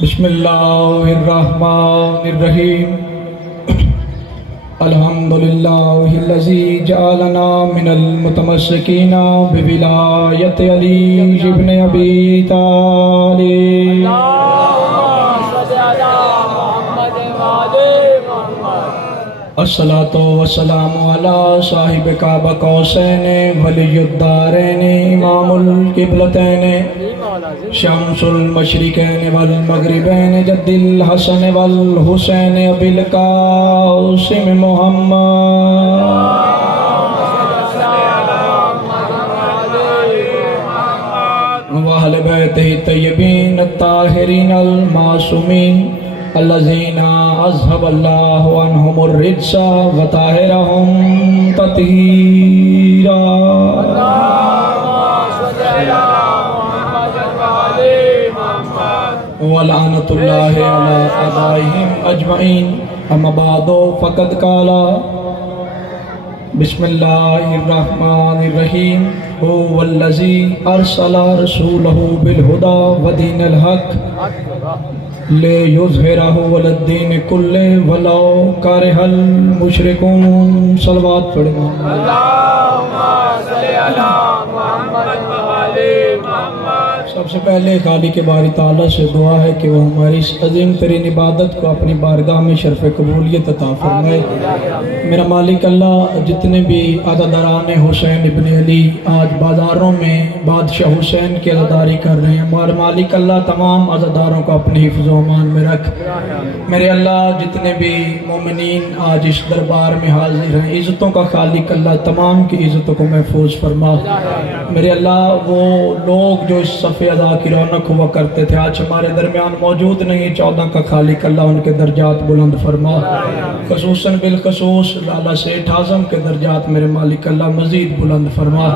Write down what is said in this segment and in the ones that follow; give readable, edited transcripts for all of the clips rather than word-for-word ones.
بسم اللہ الرحمن الرحیم الحمدللہ الذی جعلنا من المتمسکین بولایت علی ابن ابی طالب الصلاۃ والسلام علی صاحب کعبہ قوسین ولی الدارین امام القبلتین شمس المشرقین والمغربین جد الحسن والحسین ابی القاسم محمد وأہل بیتہ الطیبین الطاہرین المعصومین الذین اذھب اللہ عنہم الرجس وطہرہم تطہیرا ولعنت اللہ علی اعدائہم اجمعین اما بعد فقد قال بسم اللہ الرحمن الرحیم هو الذی ارسل رسولہ بالہدی ودین الحق لیظہرہ علی الدین کلہ ولو کرہ المشرکون صلوات پڑھیں اللہم صلی علی محمد و آل محمد۔ سب سے پہلے خالق باری تعالیٰ سے دعا ہے کہ وہ ہماری اس عظیم ترین عبادت کو اپنی بارگاہ میں شرف قبولیت عطا فرمائے۔ میرا مالک اللہ جتنے بھی عزاداران حسین ابن علی آج بازاروں میں بادشاہ حسین کی عزاداری کر رہے ہیں، ہمارے مالک اللہ تمام عزاداروں کو اپنی حفظ و امان میں رکھ۔ میرے اللہ جتنے بھی مومنین آج اس دربار میں حاضر ہیں، عزتوں کا خالق اللہ تمام کی عزتوں کو محفوظ فرما۔ میرے اللہ وہ لوگ جو اس صف ادا کی رونق ہوا کرتے تھے آج ہمارے درمیان موجود نہیں، 14 کا خالق اللہ ان کے درجات بلند فرما، خصوصاً بالخصوص لالا سیٹھ اعظم کے درجات میرے مالک اللہ مزید بلند فرما۔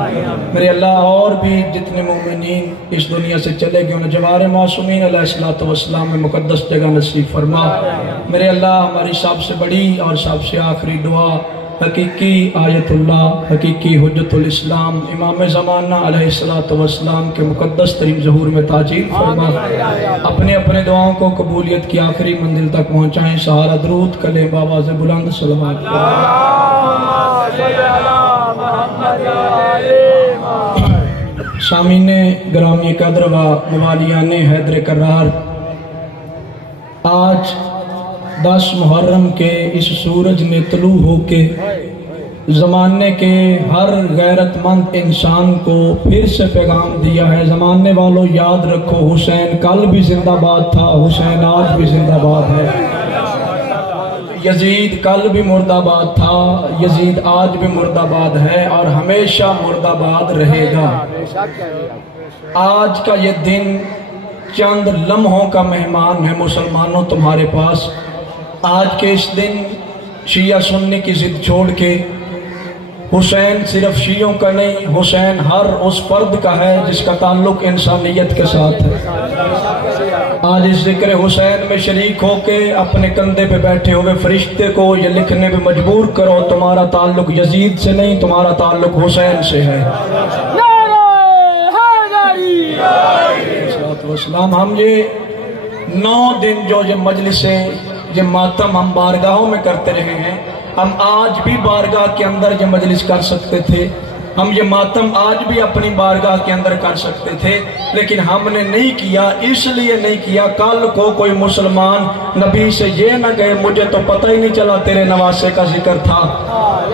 میرے اللہ اور بھی جتنے مومنین اس دنیا سے چلے گئے انہیں جوار معصومین علیہ السلام میں مقدس جگہ نصیب فرما۔ میرے اللہ ہماری سب سے بڑی اور سب سے آخری دعا حقیقی آیت اللہ، حقیقی حجت الاسلام امام زمانہ علیہ السلام کے مقدس ترین ظہور میں تاجیل فرما۔ اپنے اپنے دعاؤں کو قبولیت کی آخری منزل تک پہنچائیں۔ سہارا درود کلے بآواز بلند صلوات۔ سامعین گرامی قدر و موالیان حیدر کرار، آج 10 محرم کے اس سورج نے طلوع ہو کے زمانے کے ہر غیرت مند انسان کو پھر سے پیغام دیا ہے، زمانے والوں یاد رکھو حسین کل بھی زندہ باد تھا، حسین آج بھی زندہ باد ہے۔ یزید کل بھی مردہ باد تھا، یزید آج بھی مردہ باد ہے اور ہمیشہ مردہ باد رہے گا۔ آج کا یہ دن چند لمحوں کا مہمان ہے مسلمانوں تمہارے پاس۔ آج کے اس دن شیعہ سنی کی ضد چھوڑ کے حسین صرف شیعوں کا نہیں، حسین ہر اس فرد کا ہے جس کا تعلق انسانیت کے ساتھ ہے۔ آج اس ذکر حسین میں شریک ہو کے اپنے کندھے پہ بیٹھے ہوئے فرشتے کو یہ لکھنے پہ مجبور کرو تمہارا تعلق یزید سے نہیں، تمہارا تعلق حسین سے ہے۔ ہم یہ 9 دن جو یہ مجلسیں یہ ماتم ہم بارگاہوں میں کرتے رہے ہیں، ہم آج بھی بارگاہ کے اندر یہ مجلس کر سکتے تھے، ہم یہ ماتم آج بھی اپنی بارگاہ کے اندر کر سکتے تھے، لیکن ہم نے نہیں کیا۔ اس لیے نہیں کیا کل کو کوئی مسلمان نبی سے یہ نہ کہے مجھے تو پتہ ہی نہیں چلا تیرے نواسے کا ذکر تھا۔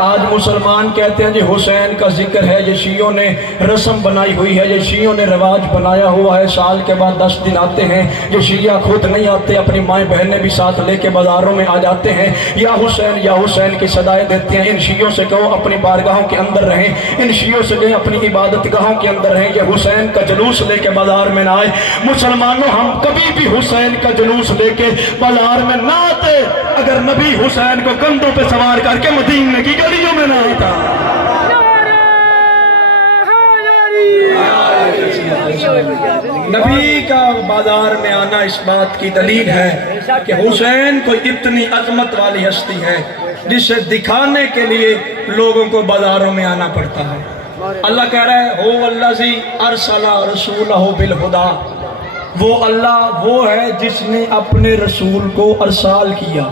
آج مسلمان کہتے ہیں جی حسین کا ذکر ہے، یہ شیعوں نے رسم بنائی ہوئی ہے، یہ شیعوں نے رواج بنایا ہوا ہے، سال کے بعد 10 دن آتے ہیں، یہ شیعہ خود نہیں آتے، اپنی مائیں بہنیں بھی ساتھ لے کے بازاروں میں آ جاتے ہیں، یا حسین کی صدائیں دیتے ہیں۔ ان شیعوں سے کہو اپنی بارگاہوں کے اندر رہیں، ان شیعوں سے کہیں اپنی عبادت گاہوں کے اندر رہیں، یہ حسین کا جلوس لے کے بازار میں نہ آئے۔ مسلمانوں ہم کبھی بھی حسین کا جلوس لے کے بازار میں نہ آتے اگر نبی حسین کو کندھوں پہ سوار کر کے مدینے کی گلیوں میں نہ آتا۔ نبی کا بازار میں آنا اس بات کی دلیل ہے کہ حسین کوئی اتنی عظمت والی ہستی ہے جسے دکھانے کے لیے لوگوں کو بازاروں میں آنا پڑتا ہے۔ اللہ کہہ رہا ہے هو الذی ارسل رسولہ بالہدی، وہ اللہ وہ ہے جس نے اپنے رسول کو ارسال کیا،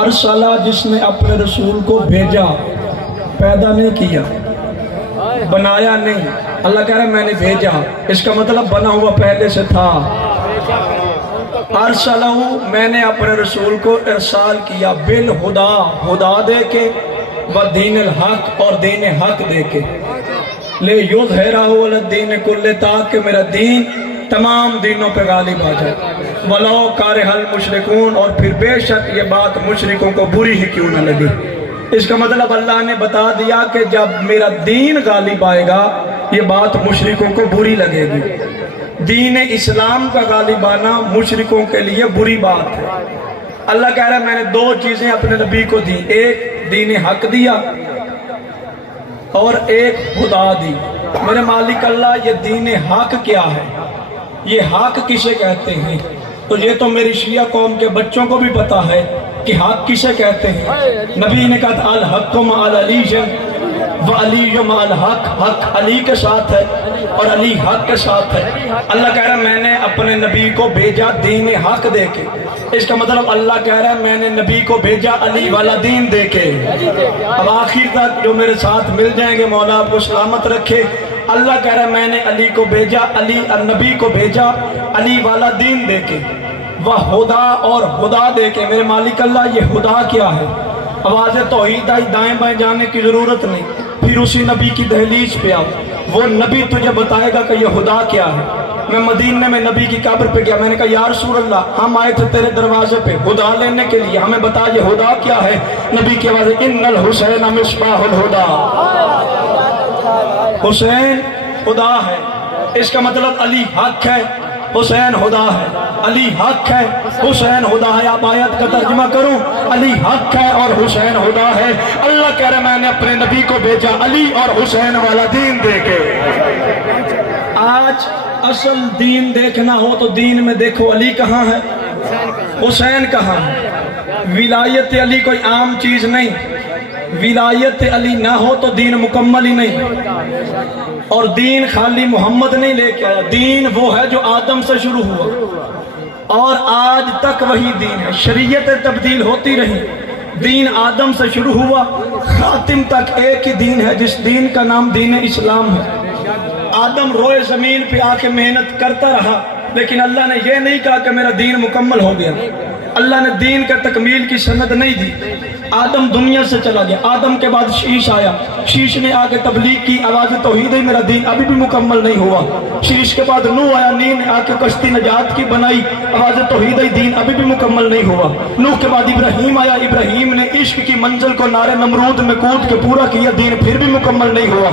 ارسلہ جس نے اپنے رسول کو بھیجا، پیدا نہیں کیا، بنایا نہیں۔ اللہ کہہ رہا ہے میں نے بھیجا، اس کا مطلب بنا ہوا پہلے سے تھا۔ ارسلہ میں نے اپنے رسول کو ارسال کیا بالہدی، ہدا دے کے، ودین الحق اور دین حق دے کے، لے یظہرہ علی الدین کلہ، تاکہ میرا دین تمام دینوں پہ غالب آ جائے، ولو کارہ المشرکون، اور پھر بے شک یہ بات مشرکوں کو بری ہی کیوں نہ لگے۔ اس کا مطلب اللہ نے بتا دیا کہ جب میرا دین غالب آئے گا یہ بات مشرکوں کو بری لگے گی۔ دین اسلام کا غالب آنا مشرکوں کے لیے بری بات ہے۔ اللہ کہہ رہا ہے میں نے دو چیزیں اپنے نبی کو دی، ایک دین حق دیا اور ایک خدا دی۔ میرے مالک اللہ یہ دین حق کیا ہے، یہ حق کسے کہتے ہیں؟ تو یہ تو میری شیعہ قوم کے بچوں کو بھی پتا ہے کہ حق کسے کہتے ہیں۔ نبی نے کہا الحق مع علی و علی مع الحق، حق علی کے ساتھ ہے اور علی حق کے ساتھ ہے۔ اللہ کہہ رہا ہے میں نے اپنے نبی کو بھیجا دین حق دے کے، اس کا مطلب اللہ کہہ رہا ہے میں نے نبی کو بھیجا علی والا دین دے کے۔ اب آخر تک جو میرے ساتھ مل جائیں گے مولا آپ کو سلامت رکھے۔ اللہ کہہ رہا ہے میں نے علی کو بھیجا، علی نبی کو بھیجا علی والا دین دے کے، وہ خدا اور خدا دے کے۔ میرے مالک اللہ یہ خدا کیا ہے؟ آواز توحید آئی، دائیں بائیں جانے کی ضرورت نہیں، پھر اسی نبی کی دہلیز پہ آؤ، وہ نبی تجھے بتائے گا کہ یہ خدا کیا ہے۔ میں مدینے میں نبی کی قبر پہ گیا، میں نے کہا یا رسول اللہ ہم آئے تھے تیرے دروازے پہ خدا لینے کے لیے، ہمیں بتا یہ خدا کیا ہے؟ نبی کی آواز ان الحسین مصباح الہدی، حسین خدا ہے، اس کا مطلب علی حق ہے، حسین خدا ہے، علی حق ہے، حسین خدا ہے۔ اب آیت کا ترجمہ کروں، علی حق ہے اور حسین خدا ہے۔ اللہ کہہ رہا ہے میں نے اپنے نبی کو بھیجا علی اور حسین والا دین دے کے۔ آج اصل دین دیکھنا ہو تو دین میں دیکھو علی کہاں ہے، حسین کہاں ہے۔ ولایت علی کوئی عام چیز نہیں، ولایت علی نہ ہو تو دین مکمل ہی نہیں، اور دین خالی محمد نہیں لے کے آیا، دین وہ ہے جو آدم سے شروع ہوا اور آج تک وہی دین ہے۔ شریعتیں تبدیل ہوتی رہی، دین آدم سے شروع ہوا خاتم تک ایک ہی دین ہے، جس دین کا نام دین اسلام ہے۔ آدم روئے زمین پہ آ کے محنت کرتا رہا، لیکن اللہ نے یہ نہیں کہا کہ میرا دین مکمل ہو گیا، اللہ نے دین کا تکمیل کی سند نہیں دی۔ آدم دنیا سے چلا گیا، آدم کے بعد شیش آیا، شیش نے آگے تبلیغ کی، آواز توحید ہے میرا دین ابھی بھی مکمل نہیں ہوا۔ شیش کے بعد نوح آیا، نوح نے آ کے کشتی نجات کی بنائی، آواز توحید ہے دین ابھی بھی مکمل نہیں ہوا۔ نوح کے بعد ابراہیم آیا، ابراہیم نے عشق کی منزل کو نارے نمرود میں کود کے پورا کیا، دین پھر بھی مکمل نہیں ہوا۔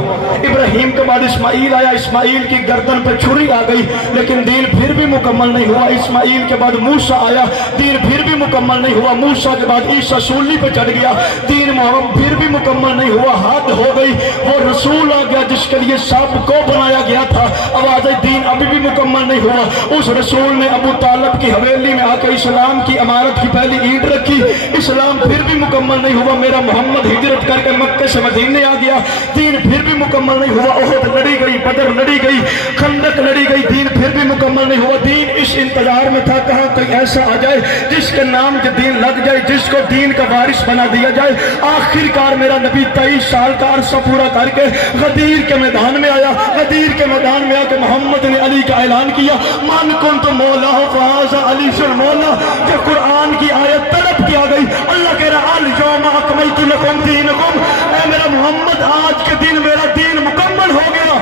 ابراہیم کے بعد اسماعیل آیا، اسماعیل کی گردن پہ چھری آ گئی، لیکن دین پھر بھی مکمل نہیں ہوا۔ اسماعیل کے بعد موسیٰ آیا، دین پھر بھی مکمل نہیں ہوا۔ موسیٰ کے بعد عیسیٰ سولی پہ چڑھ گیا، دین محمد پھر بھی مکمل نہیں ہوا۔ حد ہو گئی، وہ رسول آ گیا جس کے لیے سب کو بنایا گیا تھا، آواز دین ابھی بھی مکمل نہیں ہوا۔ اس رسول نے ابو طالب کی حویلی میں آ کر اسلام کی امارت کی پہلی اینٹ رکھی، اسلام پھر بھی مکمل نہیں ہوا۔ میرا محمد ہجرت کر کے مکے سے مدینے آ گیا، دین پھر بھی مکمل نہیں ہوا۔ احد لڑی گئی، بدر لڑی گئی، خندق لڑی گئی، دین پھر بھی مکمل نہیں ہوا۔ دین اس انتظار میں تھا کہاں کوئی ایسا آ جائے جس کے نام کے دین لگ جائے، جس کو دین کا وارث بنا دیا جائے۔ آخر کار میرا نبی 23 سال کا عرصہ پورا کر کے غدیر کے میدان میں آیا، غدیر کے میدان میں آ کے محمد نے علی کا اعلان کیا، من کنت مولا فہذا علی سے مولا۔ جب قرآن کی آیت طلب کی آ گئی، اللہ کہہ رہا الیوم اکملت لکم دینکم، اے میرا محمد آج کے دن میرا دین مکمل ہو گیا۔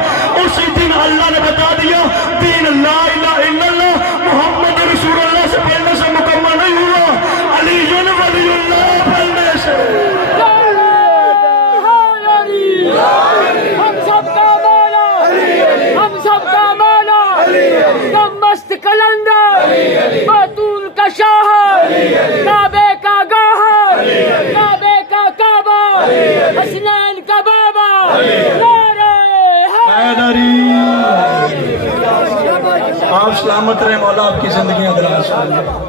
اسی دن اللہ نے بتا دیا دین لا الہ الا اللہ محمد رسول اللہ سے پڑھنے سے مکمل نہیں ہوا، علی ولی اللہ پڑھنے سے۔ ہم سب کا مولا، ہم سب کا مولا، دم مست کلندر، بطول کا شاہ، کعبے کا گاہر، کعبے کا کعبہ، حسنین کا بابا، نعرہ حیدری۔ آپ سلامت رہے مولا، آپ کی زندگیاں دراز فرمائے۔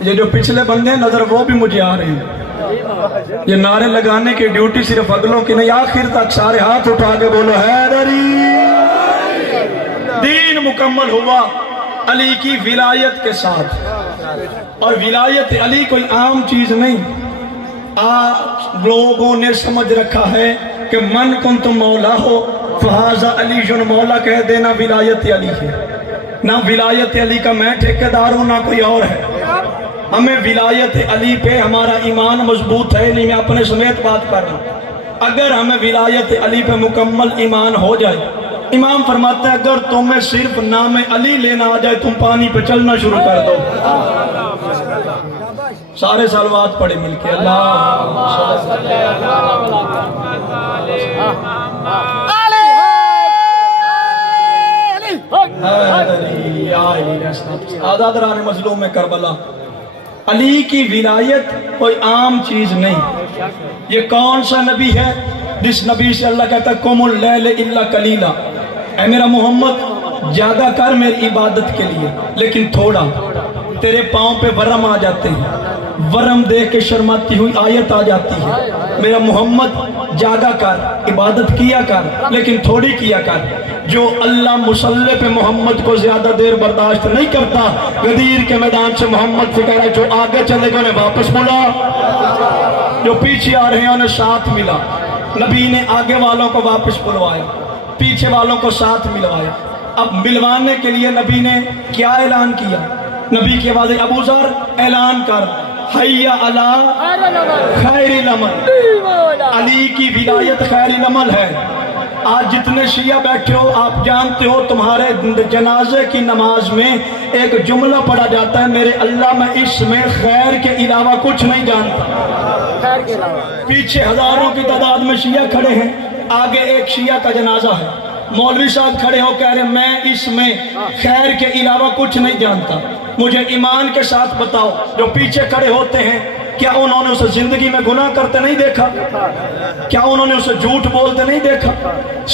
یہ جو پچھلے بندے ہیں نظر وہ بھی مجھے آ رہے ہیں، یہ نعرے لگانے کی ڈیوٹی صرف اگلوں کی نہیں، آخر تک سارے ہاتھ اٹھا کے بولو حیدری۔ دین مکمل ہوا علی کی ولایت کے ساتھ، اور ولایت علی کوئی عام چیز نہیں۔ آج لوگوں نے سمجھ رکھا ہے کہ من کنت مولا ہو فہذا علی جن مولا کہہ دینا ولایت علی ہے۔ نہ ولایت علی کا میں ٹھیکیدار ہوں نہ کوئی اور ہے، ہمیں ولایت علی پہ ہمارا ایمان مضبوط ہے نہیں، میں اپنے سمیت بات کر رہا ہوں۔ اگر ہمیں ولایت علی پہ مکمل ایمان ہو جائے، امام فرماتے ہیں اگر تمہیں صرف نام علی لینا آ جائے تم پانی پہ چلنا شروع کر دو۔ سارے سلوات پڑھے مل کے آزادران مظلوم میں کربلا۔ علی کی ولایت کوئی عام چیز نہیں۔ یہ کون سا نبی ہے جس نبی سے اللہ کہتا ہے قم اللیل الا قلیلا، اے میرا محمد جاگا کر میری عبادت کے لیے لیکن تھوڑا، تیرے پاؤں پہ ورم آ جاتے ہیں، ورم دیکھ کے شرماتی ہوئی آیت آ جاتی ہے، میرا محمد جاگا کر عبادت کیا کر لیکن تھوڑی کیا کر۔ جو اللہ مصلی پہ محمد کو زیادہ دیر برداشت نہیں کرتا، غدیر کے میدان سے محمد سے کہہ رہا ہے جو آگے چلے گا انہیں واپس بلا، جو پیچھے آ رہے ہیں انہیں ساتھ ملا۔ نبی نے آگے والوں کو واپس بلوایا، پیچھے والوں کو ساتھ ملوایا۔ اب ملوانے کے لیے نبی نے کیا اعلان کیا؟ نبی کی آواز ابو ذر اعلان کر حی علی خیر العمل، علی کی ولایت خیر العمل ہے۔ آج جتنے شیعہ بیٹھے ہو آپ جانتے ہو تمہارے جنازے کی نماز میں ایک جملہ پڑھا جاتا ہے میرے اللہ میں اس میں خیر کے علاوہ کچھ نہیں جانتا۔ پیچھے ہزاروں کی تعداد میں شیعہ کھڑے ہیں، آگے ایک شیعہ کا جنازہ ہے، مولوی صاحب کھڑے ہو کہہ رہے میں اس میں خیر کے علاوہ کچھ نہیں جانتا، مجھے ایمان کے ساتھ بتاؤ۔ جو پیچھے کھڑے ہوتے ہیں کیا انہوں نے اسے زندگی میں گناہ کرتے نہیں دیکھا؟ کیا انہوں نے اسے جھوٹ بولتے نہیں دیکھا؟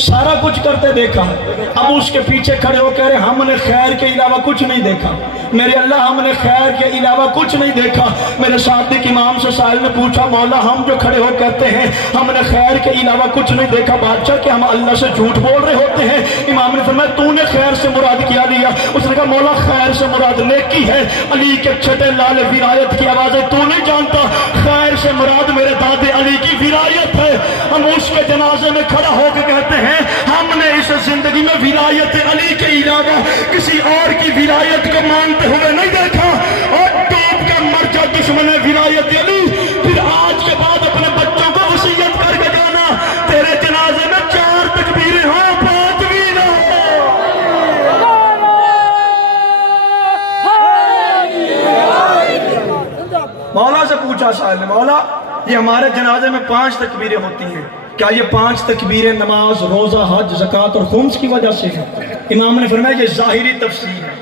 سارا کچھ کرتے دیکھا ہے۔ اب اس کے پیچھے کھڑے ہو کہہ رہے ہم نے خیر کے علاوہ کچھ نہیں دیکھا، میرے اللہ ہم نے خیر کے علاوہ کچھ نہیں دیکھا۔ میرے صادق امام سے سائل نے پوچھا مولا ہم جو کھڑے ہو کہتے ہیں ہم نے خیر کے علاوہ کچھ نہیں دیکھا، بادشاہ کہ ہم اللہ سے جھوٹ بول رہے ہوتے ہیں؟ امام نے فرمایا تو نے خیر سے مراد کیا لیا؟ اس نے کہا مولا خیر سے مراد نیکی ہے، علی کے چھٹے لال ولایت کی آوازیں تو نہیں جانتا، خیر سے مراد میرے دادے علی کی ولایت ہے۔ ہم اس کے جنازے میں کھڑا ہو کے کہتے ہیں ہم نے اس زندگی میں ولایت علی کے علاوہ کسی اور کی ولایت کو مانتے ہوئے نہیں دیکھا، اور ڈوب کے مر جا دشمن ولایت علی۔ پھر آج کے بعد اپنے بچوں کو وصیت کر کے جانا تیرے جنازے میں 4 تکبیریں ہوں 5 بھی نہ ہو۔ مولا سے پوچھا سائل نے مولا یہ ہمارے جنازے میں 5 تکبیریں ہوتی ہیں، کیا یہ 5 تکبیریں نماز روزہ حج زکوٰۃ اور خمس کی وجہ سے ہیں؟ امام نے فرمایا یہ ظاہری تفسیر ہے۔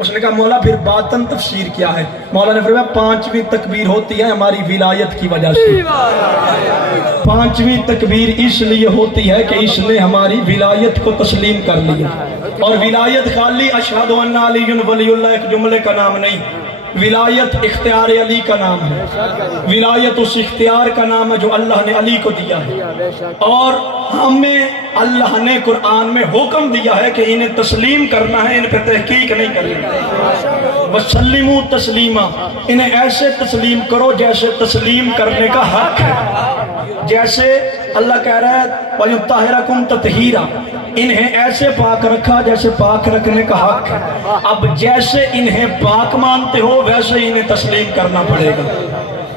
اس نے کہا مولا پھر باطن تفسیر کیا ہے؟ مولا نے فرمایا 5ویں تکبیر ہوتی ہے ہماری ولایت کی وجہ سے، 5ویں تکبیر اس لیے ہوتی ہے کہ اس نے ہماری ولایت کو تسلیم کر لیا۔ اور ولایت خالی اشہد ان علی ولی اللہ ایک جملے کا نام نہیں، ولایت اختیار علی کا نام ہے، ولایت اس اختیار کا نام ہے جو اللہ نے علی کو دیا ہے، اور ہمیں اللہ نے قرآن میں حکم دیا ہے کہ انہیں تسلیم کرنا ہے، ان پہ تحقیق نہیں کرنی۔ وَسَلِّمُوا تَسْلِيمًا، انہیں ایسے تسلیم کرو جیسے تسلیم کرنے کا حق ہے، جیسے اللہ کہہ رہا ہے وَيُطَّهِرَكُمْ تَطْهِيرًا، انہیں ایسے پاک رکھا جیسے پاک رکھنے کا حق ہے۔ اب جیسے انہیں پاک مانتے ہو ویسے انہیں تسلیم کرنا پڑے گا۔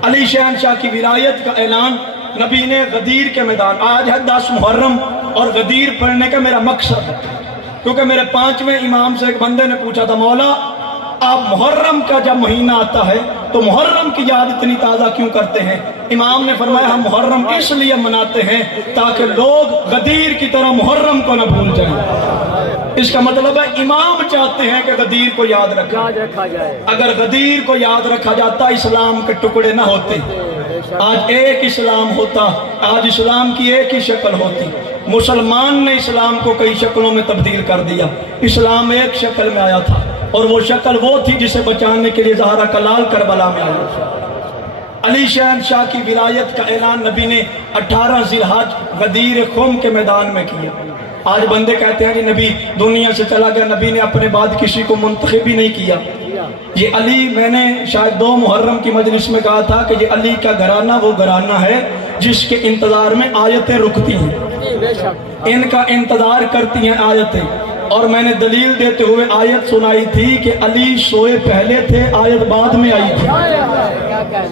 علی شہنشاہ کی ولایت کا اعلان نبی نے غدیر کے میدان، آج ہے 10 محرم اور غدیر پڑھنے کا میرا مقصد ہے، کیونکہ میرے 5ویں امام سے ایک بندے نے پوچھا تھا مولا آپ محرم کا جب مہینہ آتا ہے تو محرم کی یاد اتنی تازہ کیوں کرتے ہیں؟ امام نے فرمایا ہم محرم اس لیے مناتے ہیں تاکہ لوگ غدیر کی طرح محرم کو نہ بھول جائیں۔ اس کا مطلب ہے امام چاہتے ہیں کہ غدیر کو یاد رکھا جائے۔ اگر غدیر کو یاد رکھا جاتا اسلام کے ٹکڑے نہ ہوتے، آج ایک اسلام ہوتا، آج اسلام کی ایک ہی شکل ہوتی۔ مسلمان نے اسلام کو کئی شکلوں میں تبدیل کر دیا، اسلام ایک شکل میں آیا تھا اور وہ شکل وہ تھی جسے بچانے کے لیے زہرا کا لال کربلا میں آیا۔ علی شہنشاہ کی ولایت کا اعلان نبی نے 18 ذی الحج غدیر خم کے میدان میں کیا۔ آج بندے کہتے ہیں کہ نبی دنیا سے چلا گیا، نبی نے اپنے بعد کسی کو منتخب ہی نہیں کیا۔ یہ علی، میں نے شاید 2 محرم کی مجلس میں کہا تھا کہ یہ علی کا گھرانہ وہ گھرانہ ہے جس کے انتظار میں آیتیں رکتی ہیں، ان کا انتظار کرتی ہیں آیتیں۔ اور میں نے دلیل دیتے ہوئے آیت سنائی تھی کہ علی سوئے پہلے تھے، آیت بعد میں آئی تھی۔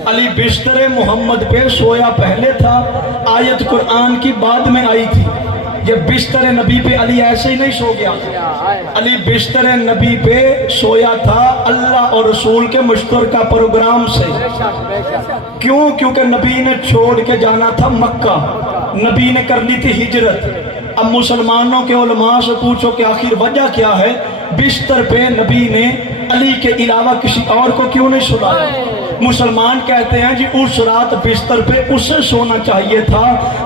علی بستر محمد پہ سویا پہلے تھا، آیت قرآن کی بعد میں آئی تھی۔ یہ بستر نبی پہ علی ایسے ہی نہیں سو گیا، علی بستر نبی پہ سویا تھا اللہ اور رسول کے مشترکہ پروگرام سے۔ کیوں؟ کیونکہ نبی نے چھوڑ کے جانا تھا مکہ، نبی نے کر لی تھی ہجرت۔ اب مسلمانوں کے علماء سے پوچھو کہ آخر وجہ کیا ہے، بستر پہ نبی نے علی کے علاوہ کسی اور کو کیوں نہیں سلایا؟ مسلمان کہتے ہیں جی اس رات بستر پہ اسے سونا چاہیے تھا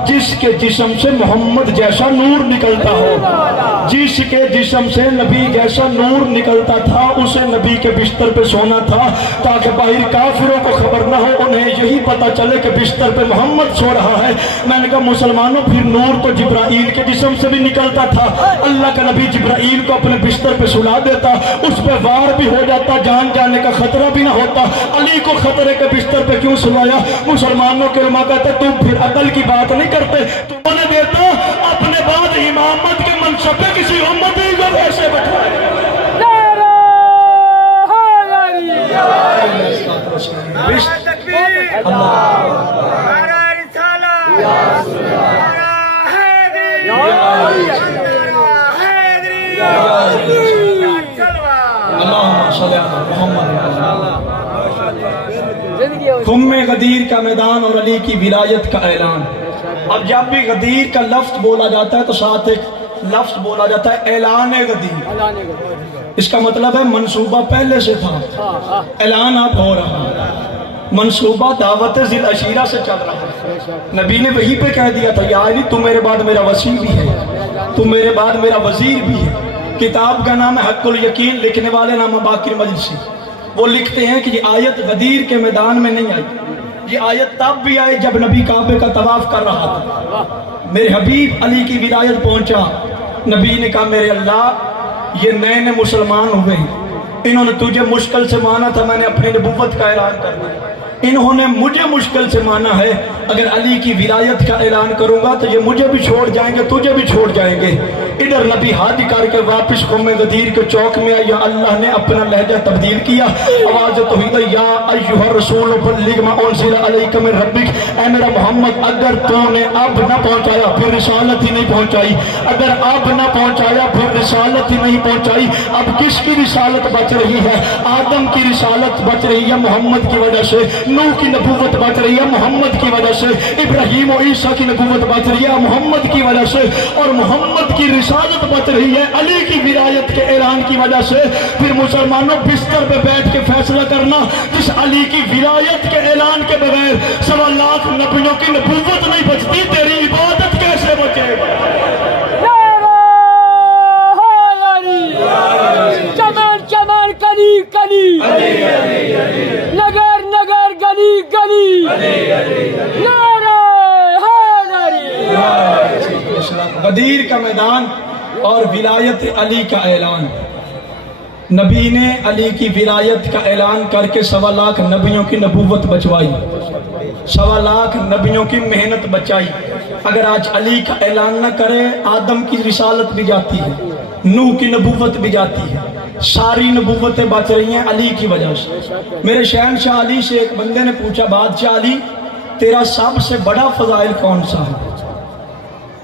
جس کے جسم سے محمد جیسا نور نکلتا ہو، جس کے جسم سے نبی جیسا نور نکلتا تھا اسے نبی کے بستر پہ سونا تھا، تاکہ باہر کافروں کو خبر نہ ہو، انہیں یہی پتا چلے کہ بستر پہ محمد سو رہا ہے۔ میں نے کہا مسلمانوں پھر نور تو جبرائیل کے جسم سے بھی نکلتا تھا، اللہ کا نبی جبرائیل کو اپنے بستر پہ سلا دیتا، اس پہ وار بھی ہو جاتا، جان جانے کا خطرہ بھی نہ ہوتا، علی کو خطرے کے بستر پہ کیوں سلایا؟ مسلمانوں کے علماء کہتے تم پھر عقل کی بات نہیں کرتے، تم نے دیتا اپنے بعد امامت کے منصب پہ کسی امتی کو ایسے بٹھائے۔ خم غدیر کا میدان اور علی کی ولایت کا اعلان۔ اب جب بھی غدیر کا لفظ بولا جاتا ہے تو ساتھ ایک لفظ بولا جاتا ہے اعلان غدیر۔ اس کا مطلب ہے منصوبہ پہلے سے تھا، اعلان اب ہو رہا، منصوبہ دعوت ذی العشیرہ سے چل رہا ہے۔ نبی نے وہی پہ کہہ دیا تھا یا علی تو میرے بعد میرا وسیع بھی ہے، تو میرے بعد میرا وزیر بھی ہے۔ کتاب کا نام ہے حق الیقین، لکھنے والے نام باقر مجلسی۔ وہ لکھتے ہیں کہ یہ آیت غدیر کے میدان میں نہیں آئی، یہ آیت تب بھی آئی جب نبی کعبے کا طواف کر رہا تھا، میرے حبیب علی کی ولایت پہنچا۔ نبی نے کہا میرے اللہ یہ نئے نئے مسلمان ہوئے ہیں، انہوں نے تجھے مشکل سے مانا تھا، میں نے اپنی نبوت کا اعلان کر دیا، انہوں نے مجھے مشکل سے مانا ہے، اگر علی کی ولایت کا اعلان کروں گا تو یہ مجھے بھی چھوڑ جائیں گے، تجھے بھی چھوڑ جائیں گے۔ ادھر نبی ہاتھ کر کے واپس قوم غدیر کے چوک میں آیا، اللہ نے اپنا لہجہ تبدیل کیا، آواز توحید یا ایھا الرسول بلغ ما انزل الیک من ربک، اے میرا محمد اگر تو نے اب نہ پہنچایا پھر رسالت ہی نہیں پہنچائی، اگر اب نہ پہنچایا پھر رسالت ہی نہیں پہنچائی، اب کس کی رسالت بچ رہی ہے؟ آدم کی رسالت بچ رہی ہے محمد کی وجہ سے، نوح کی نبوت بچ رہی ہے محمد کی وجہ سے، ابراہیم و عیسیٰ کی نبوت بچ رہی ہے محمد کی وجہ سے، اور محمد کی رسالت بچ رہی ہے علی کی ولایت کے اعلان کی وجہ سے۔ پھر مسلمانوں بستر پہ بیٹھ کے فیصلہ کرنا، جس علی کی ولایت کے اعلان کے بغیر 1.25 لاکھ نبیوں کی نبوت نہیں بچتی، تیری عبادت کیسے بچے؟ چمن چمن کلی کلی، نگر نگر گلی گلی، نعرہ حیدری۔ غدیر کا میدان اور ولایت علی کا اعلان۔ نبی نے علی کی ولایت کا اعلان کر کے 1.25 لاکھ نبیوں کی نبوت بچوائی، 1.25 لاکھ نبیوں کی محنت بچائی۔ اگر آج علی کا اعلان نہ کرے آدم کی رسالت بھی جاتی ہے، نوح کی نبوت بھی جاتی ہے، ساری نبوتیں بچ رہی ہیں علی کی وجہ سے۔ میرے شہنشاہ علی سے ایک بندے نے پوچھا بادشاہ علی تیرا سب سے بڑا فضائل کون سا ہے؟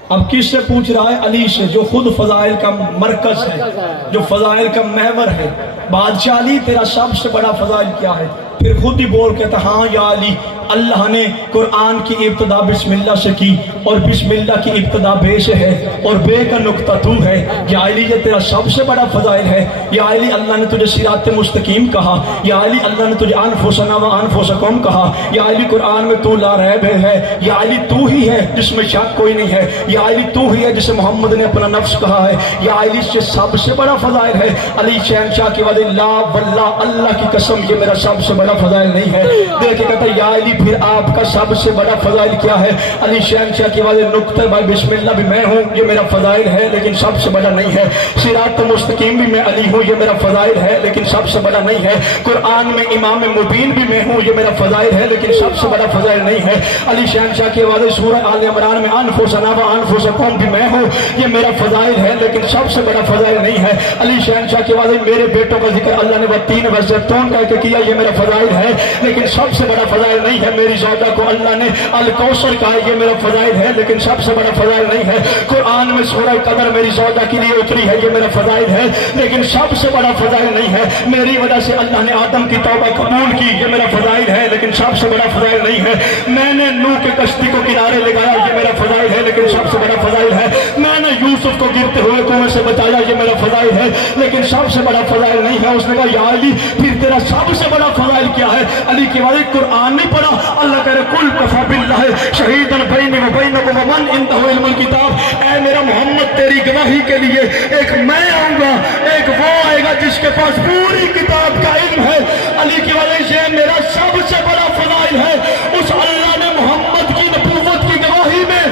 اب کس سے پوچھ رہا ہے؟ علی سے، جو خود فضائل کا مرکز ہے، جو فضائل کا محور ہے۔ بادشاہ علی تیرا سب سے بڑا فضائل کیا ہے؟ پھر خود ہی بول کے تھا ہاں یا علی اللہ نے قرآن کی ابتدا بسم اللہ سے کی اور بسم اللہ کی ابتدا بے سے ہے اور بے کا نقطہ تو ہے۔ یا علی یہ تیرا سب سے بڑا فضائل ہے۔ یا علی اللہ نے تجھے صراط مستقیم کہا۔ یا علی اللہ نے تجھے انفسنا و انفسکم کہا۔ یا علی قرآن میں تو لا ریب ہے۔ یا علی تو ہی ہے جس میں شک کوئی نہیں ہے۔ یا علی تو ہی ہے جسے محمد نے اپنا نفس کہا ہے۔ یا علی سے سب سے بڑا فضائل ہے۔ علی شہنشاہ کی وجہ لا واللہ اللہ کی قسم یہ میرا سب سے بڑا فضائل نہیں ہے۔ دیکھ کے کہتا ہے یا علی پھر آپ کا سب سے بڑا فضائل کیا ہے؟ علی شہنشاہ کی والے نقطہ بھائی بسم اللہ بھی میں ہوں، یہ میرا فضائل ہے لیکن سب سے بڑا نہیں ہے۔ صراط مستقیم بھی میں علی ہوں، یہ میرا فضائل ہے لیکن سب سے بڑا نہیں ہے۔ قرآن میں امام مبین بھی میں ہوں، یہ میرا فضائل ہے لیکن سب سے بڑا فضائل نہیں ہے۔ علی شہنشاہ کے والے سورہ آل عمران میں انفسنا و انفسکم بھی میں ہوں، یہ میرا فضائل ہے لیکن سب سے بڑا فضائل نہیں ہے۔ علی شہنشاہ کے والے میرے بیٹوں کا ذکر اللہ نے والتین والزیتون کہہ کے کیا، یہ میرا فضائل ہے لیکن سب سے بڑا فضائل نہیں ہے۔ میری زوجہ کو اللہ نے الکوثر کہا، یہ میرا فضائل ہے لیکن سب سے بڑا فضائل نہیں ہے۔ قرآن میں سورہ قدر میری زوجہ کے لیے اتری ہے، یہ میرا فضائل ہے لیکن سب سے بڑا فضائل نہیں ہے۔ میری وجہ سے اللہ نے آدم کی توبہ قبول کی، یہ میرا فضائل ہے لیکن سب سے بڑا فضائل نہیں ہے۔ میں نے نوح کی کشتی کو کنارے لگایا، یہ میرا فضائل ہے لیکن سب سے بڑا فضائل ہے۔ میں نے یوسف کو گرتے ہوئے کنویں سے بچایا، یہ میرا فضائل ہے لیکن سب سے بڑا فضائل نہیں ہے۔ اس نے کہا یا علی پھر تیرا سب سے بڑا فضائل کیا ہے؟ علی کے والد قرآن نہیں پڑھا، اللہ کہہ رہے کل کفا باللہ شہیدن بینی و بینکم ومن عنده علم الکتاب، اے میرا محمد تیری گواہی کے لیے ایک میں آؤں گا، ایک وہ آئے گا جس کے پاس پوری کتاب کا علم ہے۔ علی کے والد یہ میرا سب سے بڑا فضائل ہے۔ اس اللہ نے محمد کی نبوت کی گواہی میں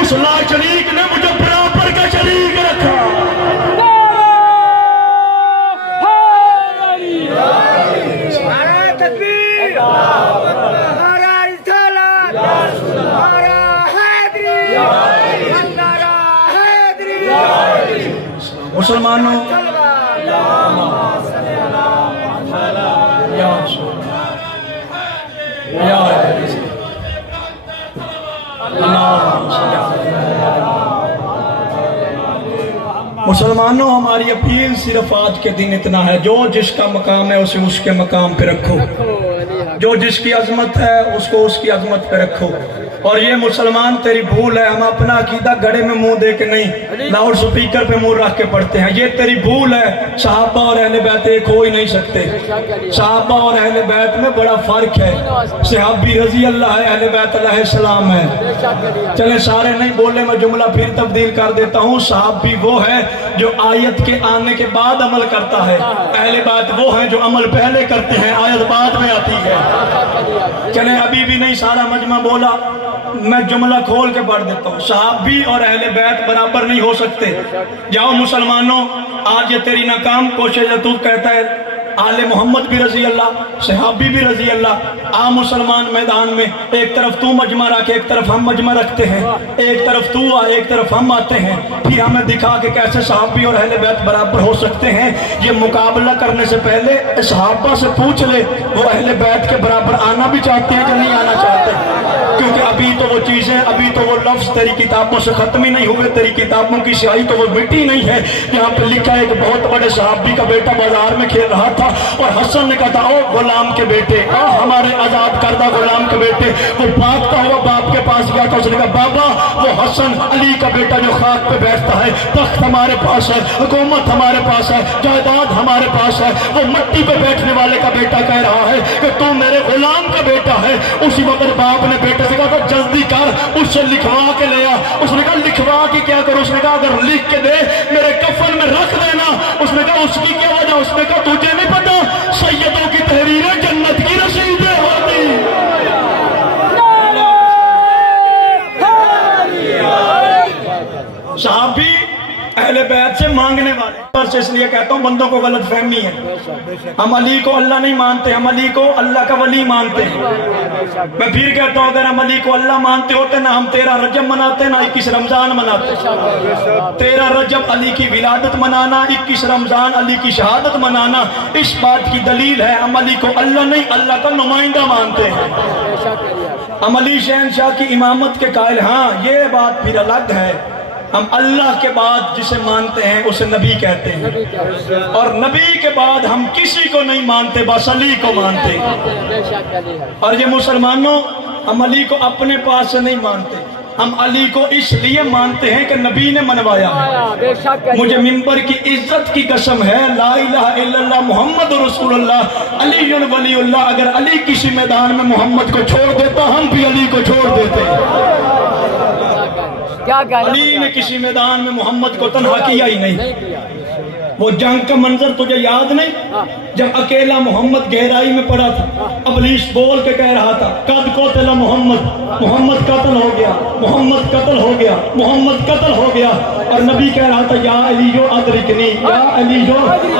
اس لا شریک نے مجھے برابر کا شریک رکھا۔ مسلمانوں مسلمانوں ہماری اپیل صرف آج کے دن اتنا ہے، جو جس کا مقام ہے اسے اس کے مقام پہ رکھو، جو جس کی عظمت ہے اس کو اس کی عظمت پہ رکھو۔ اور یہ مسلمان تیری بھول ہے، ہم اپنا عقیدہ گھڑے میں منہ دے کے نہیں، لاؤڈ سپیکر پہ منہ رکھ کے پڑھتے ہیں، یہ تیری بھول ہے۔ صحابہ اور اہل بیت ایک ہو ہی نہیں سکتے، صحابہ اور اہل بیت میں بڑا فرق ہے۔ صحابی رضی اللہ ہے، اہل بیت علیہ السلام ہے۔ چلیں سارے نہیں بولے، میں جملہ پھر تبدیل کر دیتا ہوں۔ صحابی وہ ہے جو آیت کے آنے کے بعد عمل کرتا ہے، اہل بیت وہ ہیں جو عمل پہلے کرتے ہیں، آیت بعد میں آتی ہے۔ چلیں ابھی بھی نہیں سارا مجمع بولا، میں جملہ کھول کے پڑھ دیتا ہوں۔ صحابی اور اہل بیت برابر نہیں ہو سکتے۔ جاؤ مسلمانوں، آج یہ تیری ناکام کوشش ہے، تو کہتا ہے آل محمد بھی رضی اللہ، صحابی بھی رضی اللہ۔ عام مسلمان میدان میں ایک طرف تو مجمع رکھے، ایک طرف ہم مجمع رکھتے ہیں، ایک طرف تو آ ایک طرف ہم آتے ہیں، پھر ہمیں دکھا کہ کیسے صحابی اور اہل بیت برابر ہو سکتے ہیں۔ یہ مقابلہ کرنے سے پہلے صحابہ سے پوچھ لے وہ اہل بیت کے برابر آنا بھی چاہتے ہیں کہ نہیں آنا چاہتے، کیونکہ ابھی تو وہ چیزیں، ابھی تو وہ لفظ تیری کتابوں سے ختم ہی نہیں ہوئے، تیری کتابوں کی سیاہی تو وہ مٹی نہیں ہے۔ یہاں پہ لکھا ہے ایک بہت بڑے صحابی کا بیٹا بازار میں کھیل رہا تھا اور حسن نے کہا تھا او غلام کے بیٹے، ہمارے آزاد کردہ غلام کے بیٹے۔ وہ بھاگتا ہوا باپ کے پاس گیا تھا، اس نے کہا بابا وہ حسن علی کا بیٹا جو خاک پہ بیٹھتا ہے، تخت ہمارے پاس ہے، حکومت ہمارے پاس ہے، جائیداد ہمارے پاس ہے، وہ مٹی پہ بیٹھنے والے کا بیٹا کہہ رہا ہے کہ تو میرے غلام کا بیٹا ہے۔ اسی وقت باپ نے بیٹے سے کہا جلدی کر اس سے لکھوا کے لے آ۔ اس نے کہا لکھوا کے کیا کرو؟ اس نے کہا اگر لکھ کے دے میرے کفن میں رکھ دینا۔ اس نے کہا اس کی کیا وجہ؟ اس نے کہا تجھے نہیں پتا سیدوں کی تحریریں جنت کی رسیدیں ہوتی۔ صحابی اہل بیت سے مانگنے والے پر سے، اس لیے کہتا ہوں بندوں کو غلط فہمی ہے، ہم علی کو اللہ نہیں مانتے، ہم علی کو اللہ کا ولی مانتے ہیں۔ میں پھر کہتا ہوں اگر ہم علی کو اللہ مانتے ہوتے نہ ہم 13 رجب مناتے نہ 21 رمضان مناتے۔ 13 رجب علی کی ولادت منانا، 21 رمضان علی کی شہادت منانا، اس بات کی دلیل ہے ہم علی کو اللہ نہیں اللہ کا نمائندہ مانتے ہیں۔ ہم علی شہنشاہ کی امامت کے قائل، ہاں یہ بات پھر الگ ہے، ہم اللہ کے بعد جسے مانتے ہیں اسے نبی کہتے ہیں، اور نبی کے بعد ہم کسی کو نہیں مانتے، بس علی کو مانتے ہیں۔ اور یہ مسلمانوں ہم علی کو اپنے پاس سے نہیں مانتے، ہم علی کو اس لیے مانتے ہیں کہ نبی نے منوایا ہے۔ مجھے ممبر کی عزت کی قسم ہے، لا الہ الا اللہ محمد رسول اللہ علی ولی اللہ، اگر علی کسی میدان میں محمد کو چھوڑ دیتا ہم بھی علی کو چھوڑ دیتے ہیں۔ علی نے کسی میدان میں محمد کو تنہا کیا ہی نہیں۔ وہ جنگ کا منظر تجھے یاد نہیں؟ جب اکیلا محمد گہرائی میں پڑا تھا، ابلیس بول کے کہہ رہا تھا قد قتل محمد، محمد قتل ہو گیا، محمد قتل ہو گیا، محمد قتل ہو گیا، اور نبی کہہ رہا تھا یا علی جو ادرکنی، یا علی جو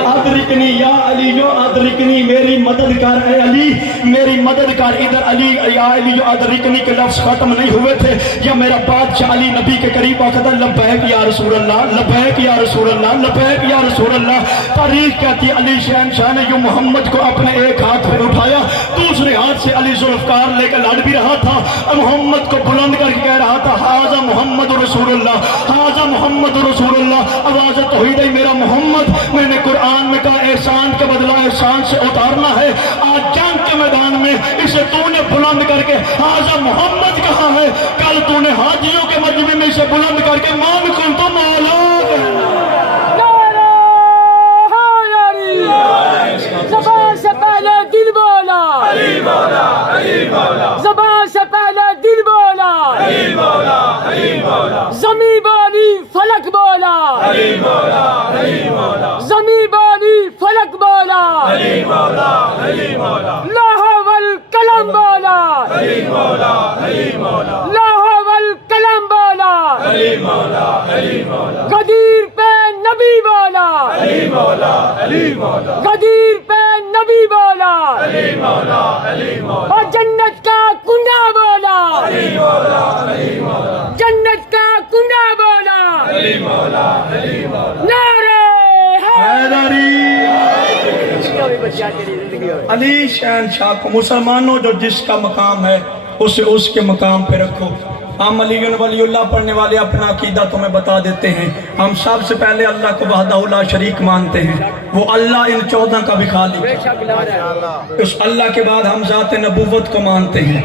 ادرکنی، یا علی جو ادرکنی، میری مدد کر اے علی، میری مدد کر۔ ادھر علی یا علی جو ادرکنی کے لفظ ختم نہیں ہوئے تھے، یا میرا بادشاہ علی نبی کے قریب آتا تھا لبیک یا رسول اللہ، لبیک یا رسول اللہ، لبیک یا رسول اللہ۔ تاریخ کہتی ہے علی شہنشاہ نے یوں محمد کو اپنے ایک ہاتھ میں اٹھایا، دوسرے ہاتھ سے علی ذوالفقار لے کر لڑ بھی رہا تھا، محمد کو بلند کر کے کہہ رہا تھا ھذا محمد رسول اللہ، ھذا محمد رسول اللہ۔ آواز توحید ہے میرا محمد، میں نے قرآن میں کہا احسان کا بدلہ احسان سے اتارنا ہے، آج جنگ کے میدان میں اسے تو نے بلند کر کے ھذا محمد کہا ہے، کل تو نے حاجیوں کے مجمع میں اسے بلند کر کے مان کن تو مولا۔ زبان سے پہلے دل بولا، علی مولا، علی مولا، زبان سے پہلے دل بولا، علی مولا، علی مولا، زمین بولی فلک بولا، علی مولا، علی مولا، زمین بولی فلک بولا، علی مولا، علی مولا، لوح والقلم بولا، علی مولا، علی مولا، لوح والقلم بولا، علی مولا، علی مولا، غدیر پہ نبی بولا، علی مولا، علی مولا، غدیر پہ نبی بولا، علی مولا، علی مولا، اور جنت کا کنڈا بولا، علی مولا، علی مولا، جنت کا کنڈا بولا، علی مولا، علی مولا، نعرہ حیدری۔ علی شہنشاہ کو مسلمانوں جو جس کا مقام ہے اسے اس کے مقام پہ رکھو۔ ہم علی ولی اللہ پڑھنے والے اپنا عقیدہ تمہیں بتا دیتے ہیں۔ ہم سب سے پہلے اللہ کو وحدہ لا شریک مانتے ہیں، وہ اللہ ان 14 کا بھی خالق ہے۔ اس اللہ کے بعد ہم ذات نبوت کو مانتے ہیں،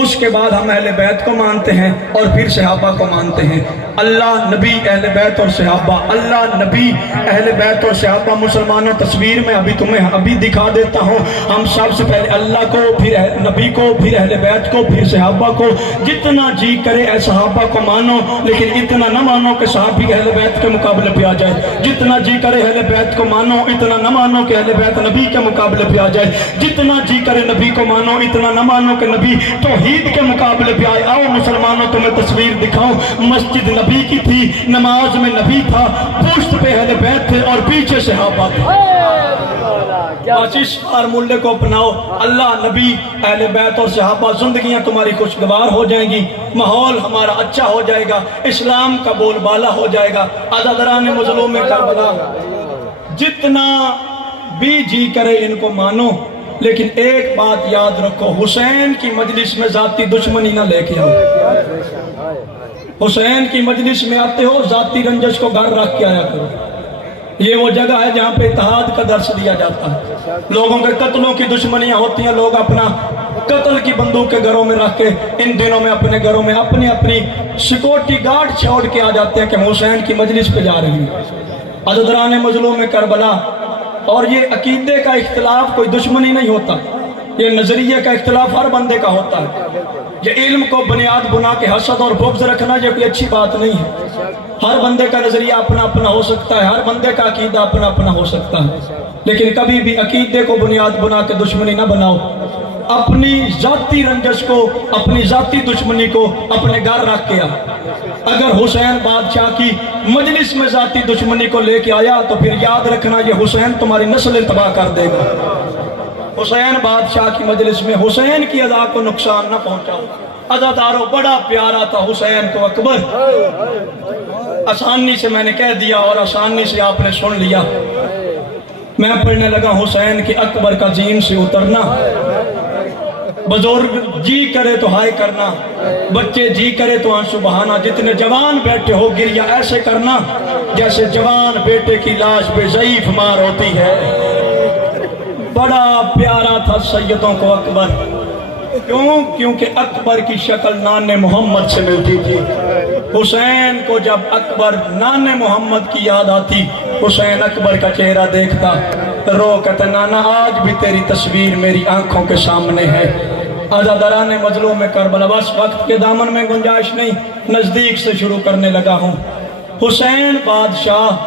اس کے بعد ہم اہل بیت کو مانتے ہیں، اور پھر صحابہ کو مانتے ہیں۔ اللہ نبی اہل بیت اور صحابہ، اللہ نبی اہل بیت اور صحابہ۔ مسلمانوں تصویر میں تمہیں ابھی دکھا دیتا ہوں۔ ہم سب سے پہلے اللہ کو، پھر نبی کو، پھر اہل بیت کو، پھر صحابہ کو۔ جتنا جی کرے اے صحابہ کو مانو، لیکن اتنا نہ مانو کہ صحابی اہل بیت کے مقابلے پہ آ جائے۔ جتنا جی کرے اہل بیت کو مانو، اتنا نہ مانو کہ اہل بیت نبی کے مقابلے پہ آ جائے۔ جتنا جی کرے نبی کو مانو، اتنا نہ مانو کہ نبی توحید کے مقابلے پہ آئے۔ آؤ مسلمانوں تمہیں تصویر دکھاؤں۔ مسجد نبی کی تھی، نماز میں نبی تھا، پشت پہ اہل بیت تھے اور پیچھے صحابہ تھے۔ آج اس فارمولے کو اپناؤ، اللہ نبی اہل بیت اور صحابہ، زندگیاں تمہاری خوشگوار ہو جائیں گی، ماحول ہمارا اچھا ہو جائے گا، اسلام کا بول بالا ہو جائے گا۔ عزاداران مظلوم کربلا، جتنا بھی جی کرے ان کو مانو، لیکن ایک بات یاد رکھو، حسین کی مجلس میں ذاتی دشمنی نہ لے کے آؤ۔ حسین کی مجلس میں آتے ہو، ذاتی رنجش کو گھر رکھ کے آیا کرو۔ یہ وہ جگہ ہے جہاں پہ اتحاد کا درس دیا جاتا ہے۔ لوگوں کے قتلوں کی دشمنیاں ہوتی ہیں، لوگ اپنا قتل کی بندوق کے گھروں میں رکھ کے ان دنوں میں اپنے گھروں میں اپنی سیکورٹی گارڈ چھوڑ کے آ جاتے ہیں کہ ہم حسین کی مجلس پہ جا رہے ہیں۔ عزاداران مظلوم کربلا، اور یہ عقیدے کا اختلاف کوئی دشمنی نہیں ہوتا، یہ نظریے کا اختلاف ہر بندے کا ہوتا ہے۔ یہ علم کو بنیاد بنا کے حسد اور بغض رکھنا یہ کوئی اچھی بات نہیں ہے۔ ہر بندے کا نظریہ اپنا اپنا ہو سکتا ہے، ہر بندے کا عقیدہ اپنا اپنا ہو سکتا ہے، لیکن کبھی بھی عقیدے کو بنیاد بنا کے دشمنی نہ بناؤ۔ اپنی ذاتی رنجش کو، اپنی ذاتی دشمنی کو اپنے گھر رکھ کے آ۔ اگر حسین بادشاہ کی مجلس میں ذاتی دشمنی کو لے کے آیا تو پھر یاد رکھنا یہ حسین تمہاری نسلیں تباہ کر دے گا۔ حسین بادشاہ کی مجلس میں حسین کی ادا کو نقصان نہ پہنچاؤ۔ عزاداروں، بڑا پیارا تھا حسین کو اکبر۔ آسانی سے میں نے کہہ دیا اور آسانی سے آپ نے سن لیا۔ میں پڑھنے لگا حسین کے اکبر کا زین سے اترنا، بزرگ جی کرے تو ہائے کرنا، بچے جی کرے تو آنسو بہانا، جتنے جوان بیٹھے ہو گریا ایسے کرنا جیسے جوان بیٹے کی لاش بے ضعیف ماں روتی ہے۔ بڑا پیارا تھا سیدوں کو اکبر، کیونکہ اکبر کی شکل نان محمد سے ملتی تھی۔ حسین کو جب اکبر نان محمد کی یاد آتی، حسین اکبر کا چہرہ دیکھتا، رو کہتا نانا آج بھی تیری تصویر میری آنکھوں کے سامنے ہے۔ عزاداران مظلوم کربلا، بس وقت کے دامن میں گنجائش نہیں، نزدیک سے شروع کرنے لگا ہوں۔ حسین بادشاہ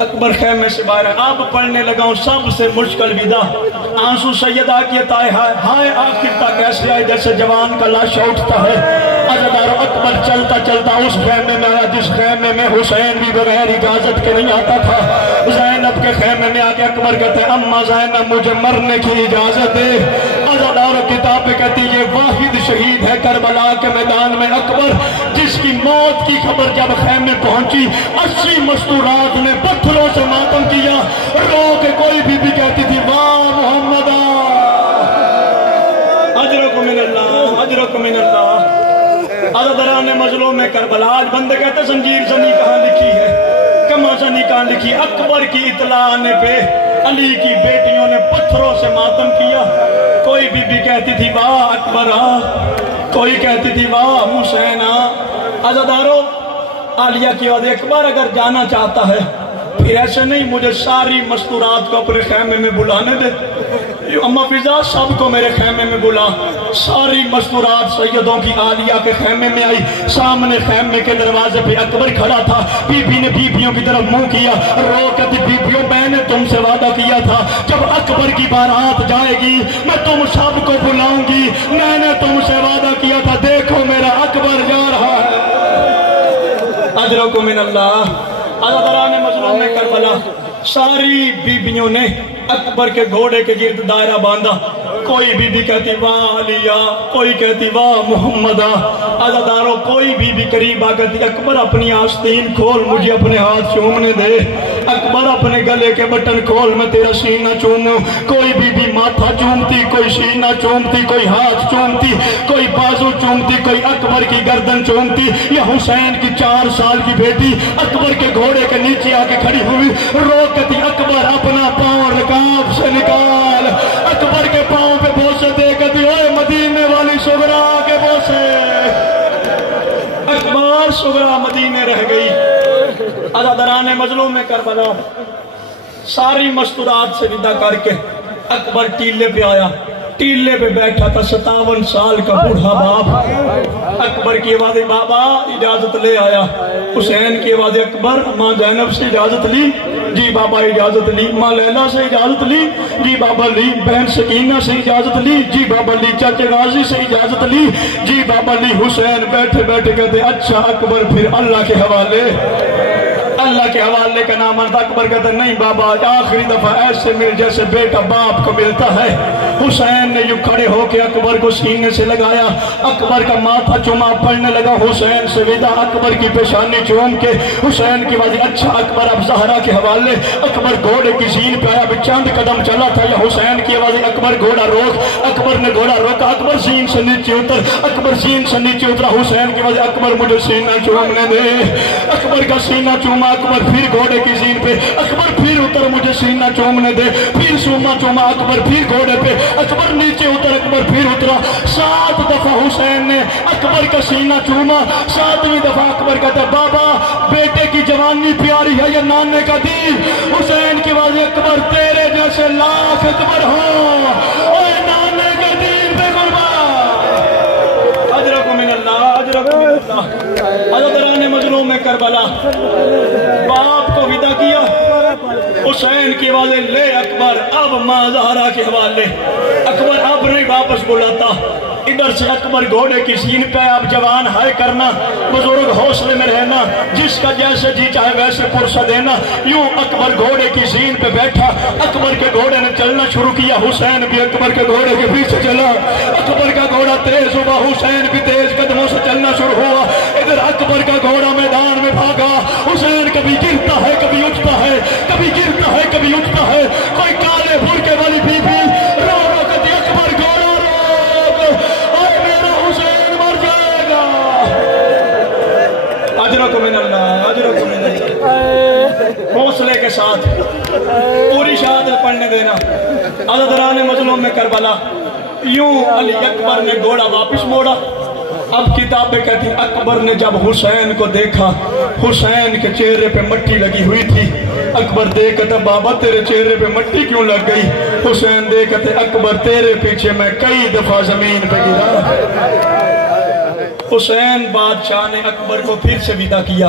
اکبر خیمے سے باہر اب پڑھنے لگا ہوں سب سے مشکل ودا، آنسو سیدہ کی عطائے ہائے آخر تک ایسے آئے جیسے جوان کا لاشا اٹھتا ہے۔ عزادارو اکبر چلتا چلتا اس خیمے میں آیا جس خیمے میں حسین بھی بغیر اجازت کے نہیں آتا تھا۔ زینب کے خیمے میں آگے اکبر کہتے ہیں اما زینب مجھے مرنے کی اجازت دے۔ عزادارو کتاب پہ کہتی یہ واحد شہید ہے کربلا کے میدان میں اکبر، جس کی موت کی خبر جب خیمے پہنچی 80 مستورات نے پتھروں سے ماتم کیا، رو کے کوئی بھی کہتی تھی واہ محمد اجرکم من اللہ اجرکم من اللہ۔ عزاداران مظلوم کربلا آج بندے کہتے زنجیر زنی کہاں لکھی ہے، کما زنی کہاں لکھی؟ اکبر کی اطلاع آنے پہ علی کی بیٹیوں نے پتھروں سے ماتم کیا، کوئی بھی کہتی تھی واہ اکبر کوئی کہتی تھی واہ حسین۔ عزادارو عالیہ کی وعدے اکبر اگر جانا چاہتا ہے پھر ایسے نہیں مجھے ساری مستورات کو اپنے خیمے میں بلانے دے، اما فضا سب کو میرے خیمے میں بلا۔ ساری مستورات سیدوں کی عالیہ کے خیمے میں آئی، سامنے خیمے کے دروازے پہ اکبر کھڑا تھا، بی بی نے بیبیوں کی طرف منہ کیا، رو کہتی بیبیوں میں نے تم سے وعدہ کیا تھا جب اکبر کی بارات جائے گی میں تم سب کو بلاؤں گی، میں نے تم سے وعدہ کیا تھا، دیکھو میرا اکبر جا رہا ہے۔ اجرکم من اللہ۔ عزاداران مظلوم کربلا ساری بیبیوں نے اکبر کے گھوڑے کے گرد دائرہ باندھا، کوئی بی کہتی واہ علیہ، کوئی کہتی واہ محمدہ۔ عزادارو کوئی بی قریب آ کہتی اکبر اپنی آستین کھول مجھے اپنے ہاتھ چومنے دے، اکبر اپنے گلے کے بٹن کھول میں تیرا سینہ چوموں۔ کوئی بی ماتھا چومتی، کوئی سینہ چومتی، کوئی ہاتھ چومتی، کوئی بازو چومتی، کوئی اکبر کی گردن چومتی۔ یہ حسین کی 4 سال کی بیٹی اکبر کے گھوڑے کے نیچے آ کے کھڑی ہوئی، رو کہتی اکبر اپنا پاؤں رکاب سے نکال، اکبر کے پاؤں پہ بوسے دے کہتی اوے مدینے والی صغرا کے بوسے۔ اکبر صغرا مدینے رہ گئی۔ عزاداران مظلوم کربلا ساری مستورات سے ودا کر کے اکبر ٹیلے پہ آیا، ٹیلے پہ بیٹھا تھا 57 سال کا بوڑھا باپ۔ اکبر کی آواز بابا اجازت لے آیا، حسین کی آواز اکبر ماں زینب سے اجازت لی، جی بابا اجازت لی، ماں لیلا سے اجازت لی، جی بابا لی، بہن سکینہ سے اجازت لی، جی بابا لی، چاچے غازی سے اجازت لی، جی بابا لی۔ حسین بیٹھے بیٹھے کہتے اچھا اکبر پھر اللہ کے حوالے، اللہ کے حوالے کا نام آتا۔ اکبر کہتا نہیں بابا آخری دفعہ ایسے مل جیسے بیٹا باپ کو ملتا ہے۔ حسین نے یوں کھڑے ہو کے اکبر کو سینے سے لگایا، اکبر کا ماتھا چوما، پڑھنے لگا حسین سے ودا، اکبر کی پیشانی چوم کے حسین کی بات اچھا اکبر اب زہرا کے حوالے۔ اکبر گھوڑے کی سین پہ آیا، چند قدم چلا تھا یا حسین کی آواز اکبر گھوڑا روک، اکبر نے گھوڑا روکا، اکبر سین سے نیچے اتر، اکبر سین سے نیچے اترا، حسین کی آواز اکبر مجھے سینہ چومنے دے، اکبر کا سینہ چوما، اکبر پھر گھوڑے کی سین پہ، اکبر پھر اتر مجھے سینہ چومنے دے، پھر سوما چوما، اکبر پھر گھوڑے پہ، اکبر نیچے اتر، اکبر پھر اترا۔ 7 دفعہ حسین نے اکبر کا سینہ چوما، 7ویں دفعہ اکبر کہتا بابا بیٹے کی جوانی پیاری ہے یا نانے کا دین؟ حسین کی آواز اکبر تیرے جیسے لاکھ اکبر ہوں، اے نانے کا دین پہ قربان۔ اجرکم من اللہ اجرکم من اللہ۔ عزاداران مظلوم کربلا باپ کو ودا کیا، حسین کی آوازیں لے اکبر اب ماں زہرا کے حوالے۔ اکبر اب نہیں واپس بلاتا، ادھر سے اکبر گھوڑے کی سین پہ اب جوان ہائے کرنا، بزرگ حوصلے میں رہنا، جس کا جیسے جی چاہے ویسے پرسہ دینا۔ یوں اکبر گھوڑے کی سین پہ بیٹھا، اکبر کے گھوڑے نے چلنا شروع کیا، حسین بھی اکبر کے گھوڑے کے پیچھے چلا، اکبر کا گھوڑا تیز ہوا، حسین بھی تیز قدموں سے چلنا شروع ہوا۔ ادھر اکبر کا گھوڑا میدان میں بھاگا، حسین کبھی گرتا ہے کبھی اٹھتا ہے، کبھی گرتا ہے کبھی اٹھتا ہے۔ کوئی کالے برقعے والی بی بی رو رو کہتی اکبر گھوڑا روک، اے میرا حسین مر جائے گا۔ اجرکم من اللہ اجرکم من اللہ۔ حوصلے کے ساتھ پوری شہادت پڑھنے دینا۔ عزاداران مظلوم میں کربلا یوں علی اکبر نے گھوڑا واپس موڑا۔ اب کتابیں کہتی اکبر نے جب حسین کو دیکھا، حسین کے چہرے پہ مٹی لگی ہوئی تھی، اکبر دیکھتا بابا تیرے چہرے پہ مٹی کیوں لگ گئی؟ حسین دیکھتے اکبر تیرے پیچھے میں کئی دفعہ زمین پہ گرا۔ حسین بادشاہ نے اکبر کو پھر سے ودا کیا،